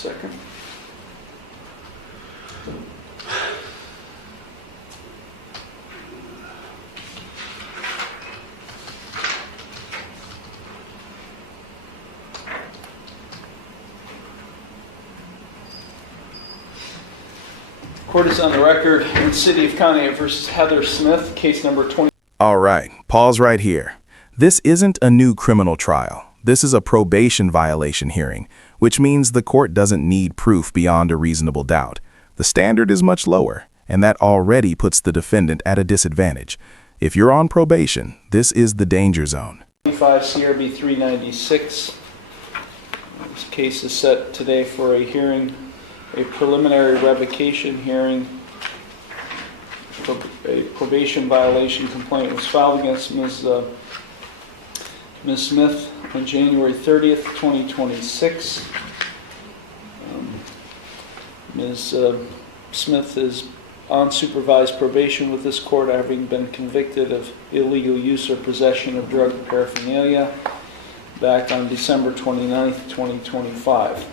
Second. Court is on the record in City of Conneaut versus Heather Smith, case number 20. All right, pause right here. This isn't a new criminal trial. This is a probation violation hearing, which means the court doesn't need proof beyond a reasonable doubt. The standard is much lower, and that already puts the defendant at a disadvantage. If you're on probation, this is the danger zone. 25 CRB 396. This case is set today for a hearing, a preliminary revocation hearing. A probation violation complaint was filed against Ms. Smith on January 30th, 2026. Ms. Smith is on supervised probation with this court, having been convicted of illegal use or possession of drug paraphernalia back on December 29th, 2025.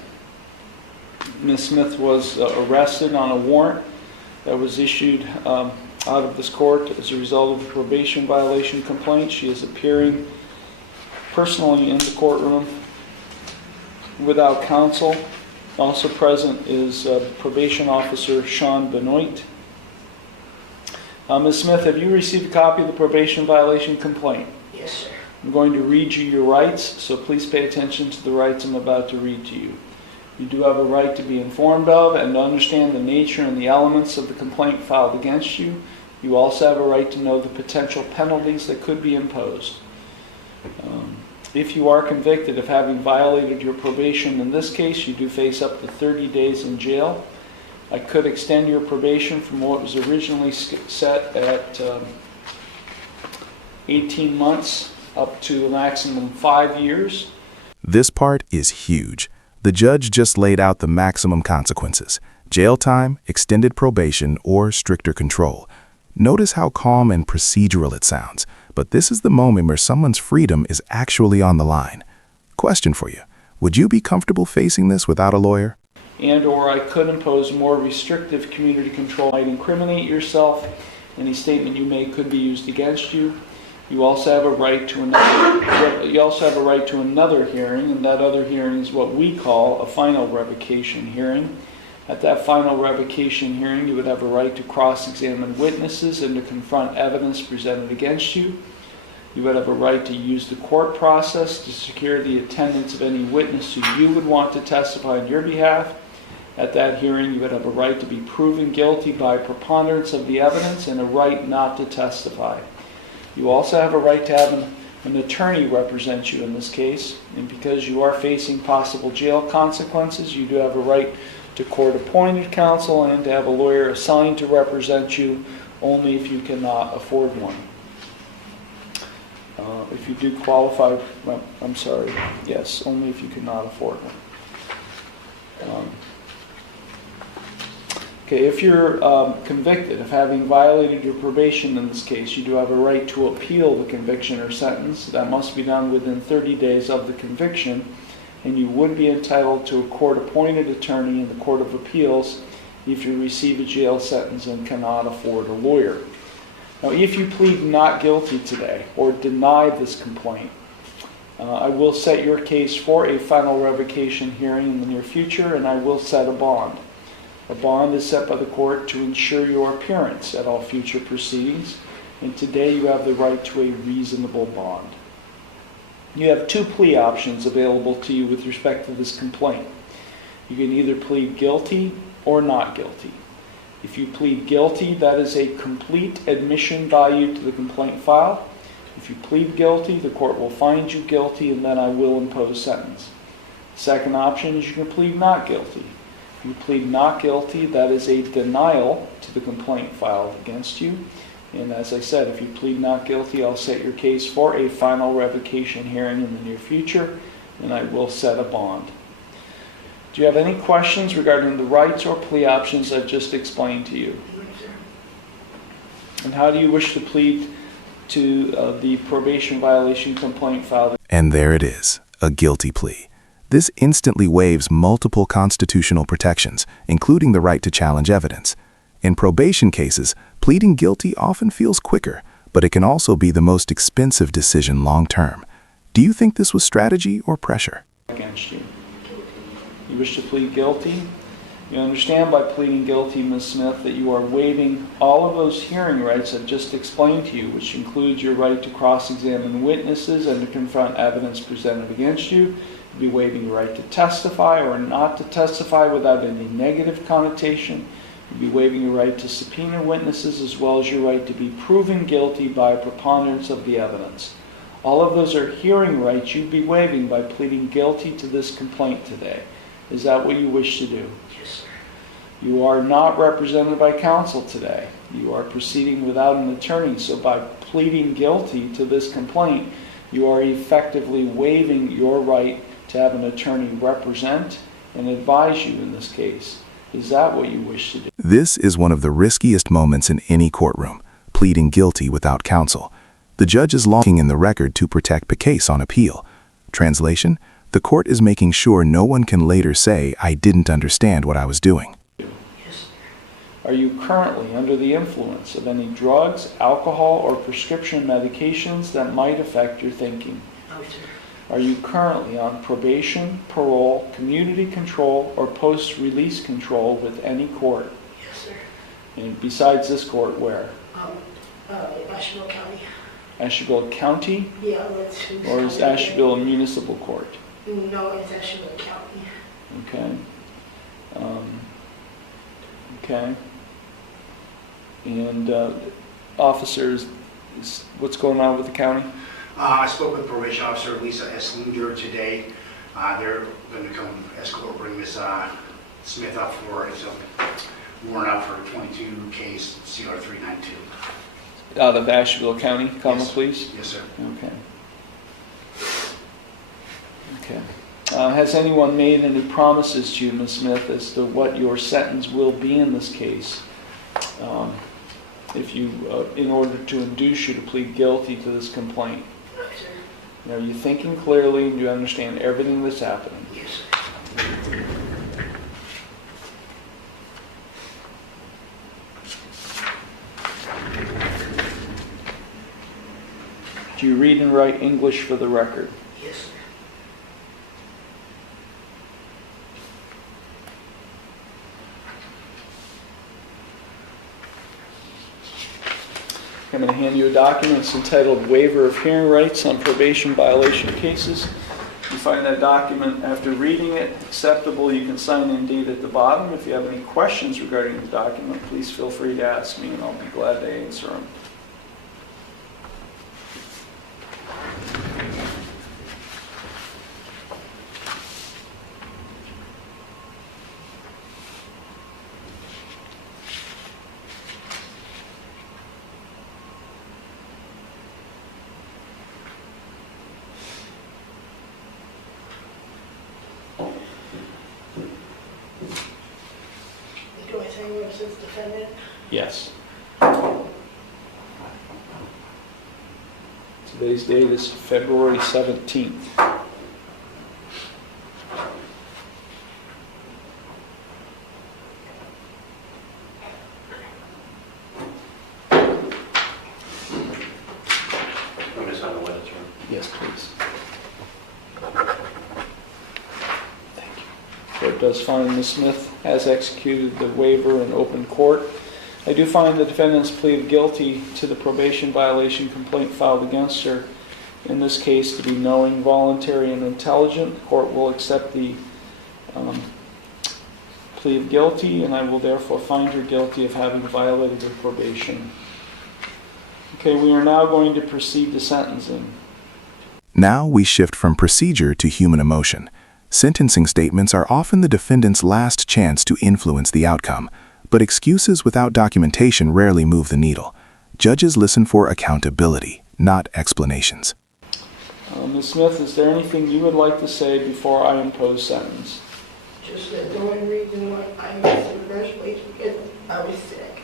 Ms. Smith was arrested on a warrant that was issued out of this court as a result of the probation violation complaint. She is appearing personally in the courtroom without counsel. Also present is probation officer Sean Benoit. Ms. Smith, have you received a copy of the probation violation complaint? Yes, sir. I'm going to read you your rights, so please pay attention to the rights I'm about to read to you. You do have a right to be informed of and to understand the nature and the elements of the complaint filed against you. You also have a right to know the potential penalties that could be imposed. If you are convicted of having violated your probation in this case, you do face up to 30 days in jail. I could extend your probation from what was originally set at 18 months up to a maximum 5 years. This part is huge. The judge just laid out the maximum consequences: jail time, extended probation, or stricter control. Notice how calm and procedural it sounds, but this is the moment where someone's freedom is actually on the line. Question for you: would you be comfortable facing this without a lawyer? And/or I could impose more restrictive community control. Might incriminate yourself. Any statement you make could be used against you. You also have a right to another hearing, and that other hearing is what we call a final revocation hearing. At that final revocation hearing, you would have a right to cross-examine witnesses and to confront evidence presented against you. You would have a right to use the court process to secure the attendance of any witness who you would want to testify on your behalf. At that hearing, you would have a right to be proven guilty by preponderance of the evidence and a right not to testify. You also have a right to have an attorney represent you in this case, and because you are facing possible jail consequences, you do have a right to court-appointed counsel and to have a lawyer assigned to represent you only if you cannot afford one. If you do qualify, well, I'm sorry, yes, only if you cannot afford one. Okay, if you're convicted of having violated your probation in this case, you do have a right to appeal the conviction or sentence. That must be done within 30 days of the conviction, and you would be entitled to a court-appointed attorney in the Court of Appeals if you receive a jail sentence and cannot afford a lawyer. Now, if you plead not guilty today or deny this complaint, I will set your case for a final revocation hearing in the near future, and I will set a bond. A bond is set by the court to ensure your appearance at all future proceedings, and today you have the right to a reasonable bond. You have two plea options available to you with respect to this complaint. You can either plead guilty or not guilty. If you plead guilty, that is a complete admission value to the complaint file. If you plead guilty, the court will find you guilty, and then I will impose sentence. The second option is you can plead not guilty. If you plead not guilty, that is a denial to the complaint filed against you. And as I said, if you plead not guilty, I'll set your case for a final revocation hearing in the near future, and I will set a bond. Do you have any questions regarding the rights or plea options I've just explained to you? And how do you wish to plead to the probation violation complaint filed? And there it is, a guilty plea. This instantly waives multiple constitutional protections, including the right to challenge evidence. In probation cases, pleading guilty often feels quicker, but it can also be the most expensive decision long-term. Do you think this was strategy or pressure? Against you. You wish to plead guilty? You understand by pleading guilty, Ms. Smith, that you are waiving all of those hearing rights I've just explained to you, which includes your right to cross-examine witnesses and to confront evidence presented against you. You'd be waiving your right to testify or not to testify without any negative connotation. You'd be waiving your right to subpoena witnesses as well as your right to be proven guilty by a preponderance of the evidence. All of those are hearing rights you'd be waiving by pleading guilty to this complaint today. Is that what you wish to do? Yes, sir. You are not represented by counsel today. You are proceeding without an attorney. So by pleading guilty to this complaint, you are effectively waiving your right to have an attorney represent and advise you in this case. Is that what you wish to do? This is one of the riskiest moments in any courtroom, pleading guilty without counsel. The judge is locking in the record to protect the case on appeal. Translation: the court is making sure no one can later say, "I didn't understand what I was doing." Yes, sir. Are you currently under the influence of any drugs, alcohol, or prescription medications that might affect your thinking? No, sir. Are you currently on probation, parole, community control, or post-release control with any court? Yes, sir. And besides this court, where? Asheville County. Asheville County? Yeah, that's who's Or is Asheville a municipal court? No, it's Asheville County. Okay. Okay. And officers, what's going on with the county? I spoke with probation officer Lisa S. Linger today. They're going to come escort, bring Ms. Smith up for a warrant out for 22 case CR 392. Out of Asheville County, Common Yes. Police? Yes, sir. Okay. Okay. Has anyone made any promises to you, Ms. Smith, as to what your sentence will be in this case? If you, in order to induce you to plead guilty to this complaint? No, sir. Are you thinking clearly and you understand everything that's happening? Yes, sir. Do you read and write English for the record? Yes, sir. I'm going to hand you a document. It's entitled Waiver of Hearing Rights on Probation Violation Cases. If you find that document after reading it acceptable, you can sign and date at the bottom. If you have any questions regarding the document, please feel free to ask me and I'll be glad to answer them. Do I say where it says defendant? Yes. Today's date is February 17th. Yes, please. Thank you. Court does find Ms. Smith has executed the waiver in open court. I do find the defendant's plea of guilty to the probation violation complaint filed against her, in this case, to be knowing, voluntary, and intelligent. The court will accept the plea of guilty, and I will therefore find her guilty of having violated her probation. Okay, we are now going to proceed to sentencing. Now we shift from procedure to human emotion. Sentencing statements are often the defendant's last chance to influence the outcome, but excuses without documentation rarely move the needle. Judges listen for accountability, not explanations. Ms. Smith, is there anything you would like to say before I impose sentence? Just that the only reason why I missed in the first place because I was sick.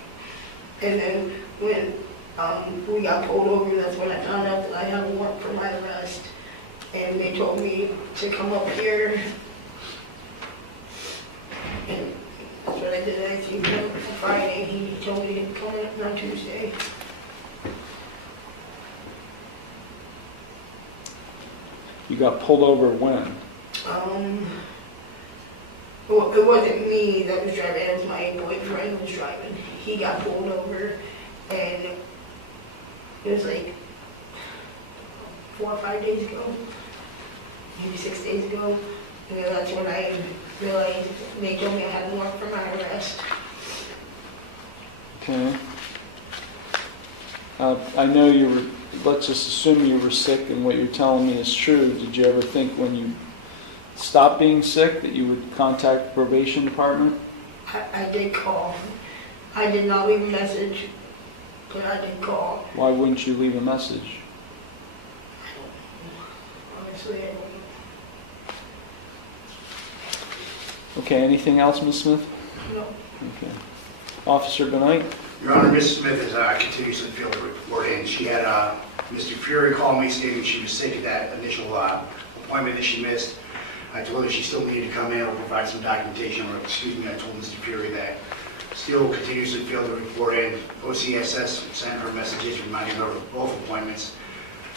And then when we got pulled over, that's when I found out that I had a warrant for my arrest. and they told me to come up here. And that's what I did. I think on Friday, he told me to come in on Tuesday. You got pulled over when? Well, it wasn't me that was driving, it was my boyfriend was driving. He got pulled over, and it was like 4 or 5 days ago, maybe 6 days ago. And then that's when I realized they told me I had a warrant for my arrest. Okay. I know you were, let's just assume you were sick and what you're telling me is true. Did you ever think when you stopped being sick that you would contact the probation department? I did call. I did not leave a message, but I did call. Why wouldn't you leave a message? Honestly, I don't know. Okay, anything else, Ms. Smith? No. Okay. Officer Benoit? Your Honor, Ms. Smith is continuously filled the report in. She had Mr. Fury call me stating she was sick at that initial appointment that she missed. I told her she still needed to come in or provide some documentation, or excuse me, I told Mr. Fury that still continuously filled the report in. OCSS sent her messages reminding her of both appointments.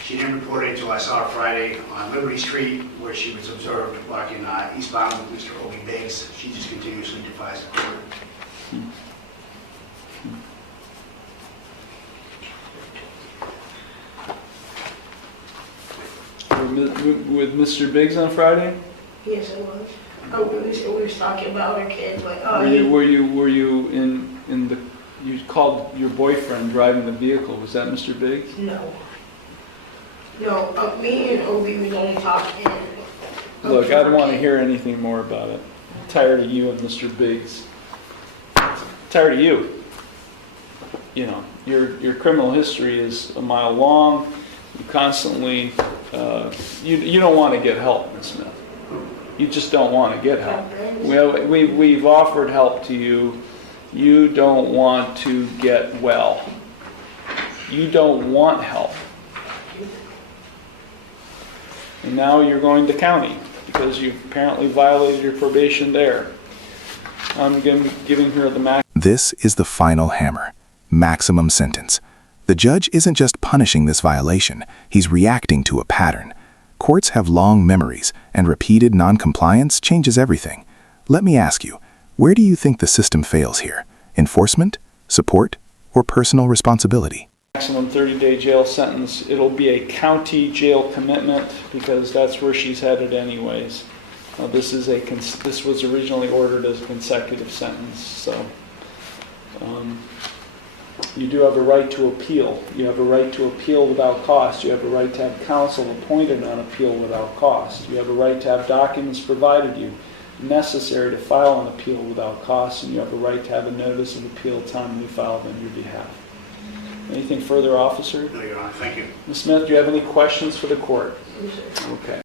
She didn't report it until I saw her Friday on Liberty Street, where she was observed walking eastbound with Mr. Obi Biggs. She just continuously defies the court. With Mr. Biggs on Friday? Yes, it was. Oh, we was talking about our kids, like, Were you in the, you called your boyfriend driving the vehicle, was that Mr. Biggs? No. No, me and Obi was only talking. Look, I don't want to hear anything more about it. I'm tired of you and Mr. Biggs. Tired of you. You know, your criminal history is a mile long. You constantly, you don't want to get help, Ms. Smith. You just don't want to get help. We've offered help to you. You don't want to get well. You don't want help. And now you're going to county because you've apparently violated your probation there. I'm giving her the max. This is the final hammer. Maximum sentence. The judge isn't just punishing this violation, he's reacting to a pattern. Courts have long memories, and repeated non-compliance changes everything. Let me ask you, where do you think the system fails here? Enforcement, support, or personal responsibility? Maximum 30-day jail sentence. It'll be a county jail commitment because that's where she's headed anyways. This was originally ordered as a consecutive sentence, so you do have a right to appeal. You have a right to appeal without cost. You have a right to have counsel appointed on appeal without cost. You have a right to have documents provided you necessary to file an appeal without cost, and you have a right to have a notice of appeal timely filed on your behalf. Anything further, officer? No, Your Honor, thank you. Ms. Smith, do you have any questions for the court? Yes, sir. Okay.